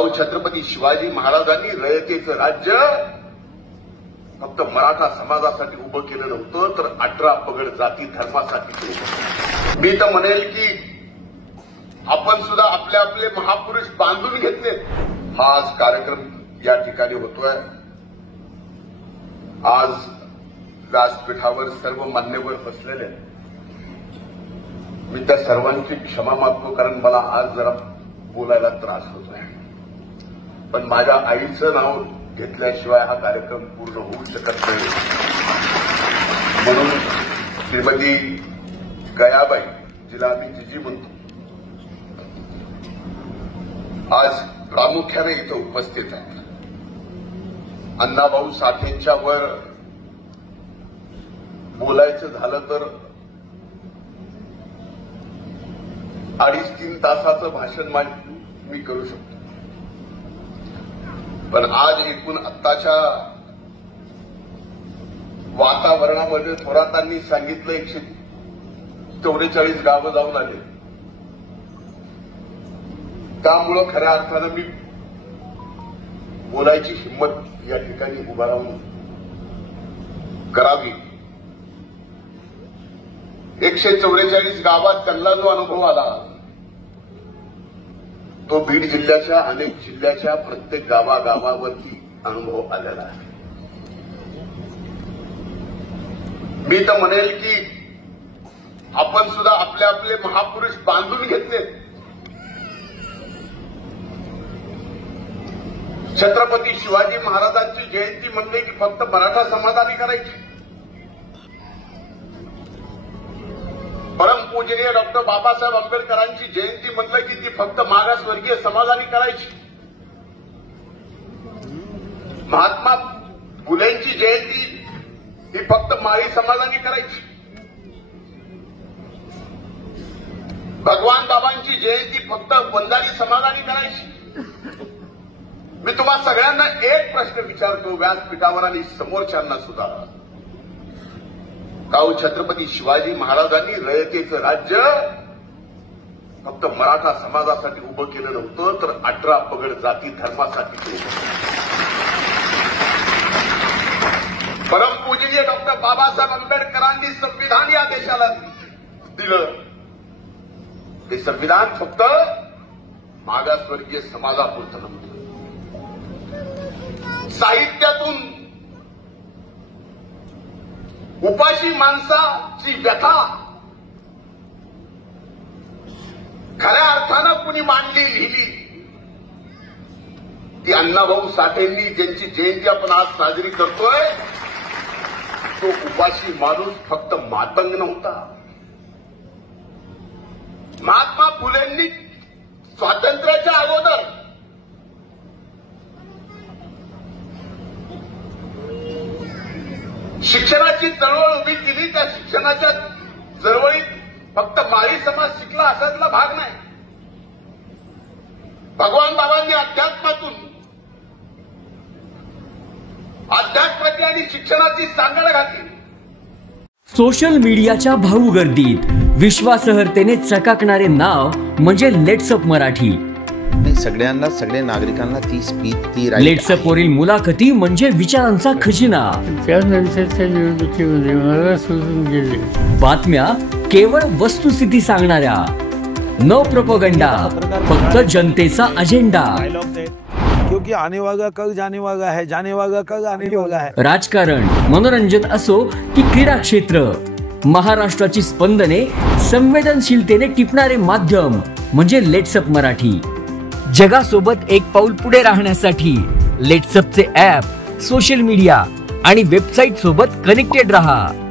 काऊ छत्रपती शिवाजी महाराजांनी रयतेचं राज्य फक्त मराठा समाजासाठी उभं केलं नव्हतं, तर 18 पगड जाती धर्मासाठी केलं. मी तर म्हणेल की आपण सुद्धा आपले आपले महापुरुष बांधून घेतले. हा आज कार्यक्रम या ठिकाणी होतोय. आज व्यासपीठावर सर्व मान्यवर बसलेले आहेत. मी त्या सर्वांची क्षमा मागतो, कारण मला आज जरा बोलायला त्रास होतोय. पण माझ्या आईचं नाव घेतल्याशिवाय हा कार्यक्रम पूर्ण होऊ शकत नाही. म्हणून श्रीमती गयाबाई, जिला आम्ही जिजी म्हणतो, आज प्रामुख्याने इथं उपस्थित आहेत. अण्णाभाऊ साठेंच्या वर बोलायचं झालं तर 2.5-3 तासाचं भाषण मी करू शकतो. पण आज एकूण आत्ताच्या वातावरणामध्ये थोरातांनी सांगितलं 144 गावं जाऊन आले. त्यामुळं खऱ्या अर्थानं मी बोलायची हिंमत या ठिकाणी उभा राहून करावी. 144 गावात त्यांना जो अनुभव आला तो बीड जिल्ह्याच्या अनेक जिल्ह्याच्या प्रत्येक गावागावावरती अनुभव आलेला आहे. मी तर म्हणेल की आपण सुद्धा आपले आपले महापुरुष बांधून घेतले. छत्रपती शिवाजी महाराजांची जयंती म्हणले की फक्त मराठा समाजाने करायची. परमपूजनीय डॉक्टर बाबासाहेब आंबेडकरांची जयंती म्हणलं की ती फक्त मागासवर्गीय समाजाने करायची. महात्मा फुलेंची जयंती ही फक्त माळी समाजाने करायची. भगवान बाबांची जयंती फक्त वंजारी समाजाने करायची. मी तुम्हा सगळ्यांना एक प्रश्न विचारतो, व्यासपीठावर आणि समोरच्यांना सुद्धा. काऊ छत्रपती शिवाजी महाराजांनी रयतेचं राज्य फक्त मराठा समाजासाठी उभं केलं नव्हतं, तर 18 पगड जाती धर्मासाठी केलं. परमपूजनीय डॉक्टर बाबासाहेब आंबेडकरांनी संविधान या देशाला दिलं. ते संविधान फक्त मागासवर्गीय समाजापुरतं नव्हतं. साहित्यातून उपाशी माणसाची व्यथा खऱ्या अर्थानं कुणी मांडली, लिहिली ती अण्णाभाऊ साठेंनी, ज्यांची जयंती आपण आज साजरी करतोय. तो उपाशी माणूस फक्त मातंग नव्हता. महात्मा फुलेंनी स्वातंत्र्याच्या अगोदर शिक्षणाची चळवळ उभी केली. त्या शिक्षणाच्या चळवळीत फक्त माळी समाज शिकला असातला भाग नाही. भगवान बाबांनी अध्यात्माची आणि शिक्षणाची सांगड घातली. सोशल मीडियाच्या भाऊ गर्दीत विश्वासार्हतेने चकाकणारे नाव म्हणजे लेट्सअप मराठी. सगळ्या नागरिकांना ती स्पीच, ती लेट्सअप वरील मुलाखती म्हणजे विचारांचा खजिना. त्यानंतरच्या निवडणुकीमध्ये मला सोडून गेले. बातम्या केवळ वस्तुस्थिती सांगणाऱ्या, न प्रोपगंडा, फक्त जनतेचा अजेंडा. क्योंकि आने वाला कल जाने वाला है, जाने वाला कल आने वाला है. राजकारण, मनोरंजन असो की क्रीडा क्षेत्र, महाराष्ट्राची स्पंदने संवेदनशीलतेने टिपणारे माध्यम म्हणजे लेट्सअप मराठी. जगासोबत एक पाऊल पुढे राहण्यासाठी लेट्सअपचे ॲप, सोशल मीडिया आणि वेबसाईट सोबत कनेक्टेड रहा.